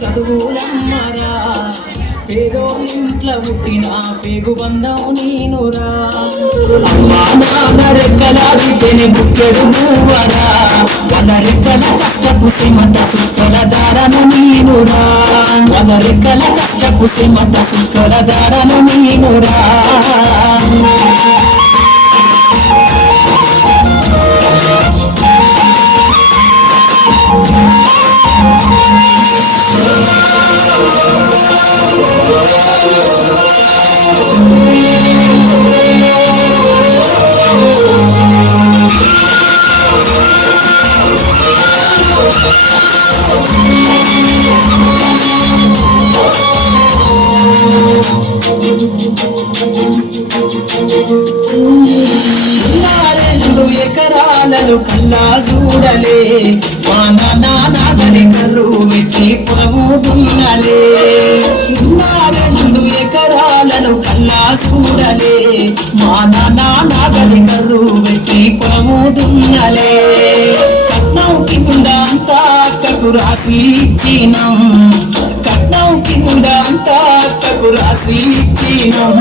చదువులమ్మరా పేదోళ్ళింట్లో పుట్టిన పేగు బంధం నేనురా అమ్మా నాన్న రెక్కలాడితేనే బుక్కెడు నువ్వరా వాళ్ళ రెక్కల కష్టపు సిమంట సుక్కల దారను నేనురా వాళ్ళ రెక్కల కష్టపు సిమంట సుక్కల దారను నేనురా రెండు ఎకరాలను కల్లా చూడలే మా నాగరి కర్రు వెట్టి పొలము దున్నలే 2 ఎకరాలను కల్లా చూడలే మా నాగరి కర్రు వెట్టి పొలము దున్నలే కట్నం కింద అంతా అక్కకు రాసి ఇచ్చినాం కట్నం కింద అంతా అక్కకు రాసి ఇచ్చినాం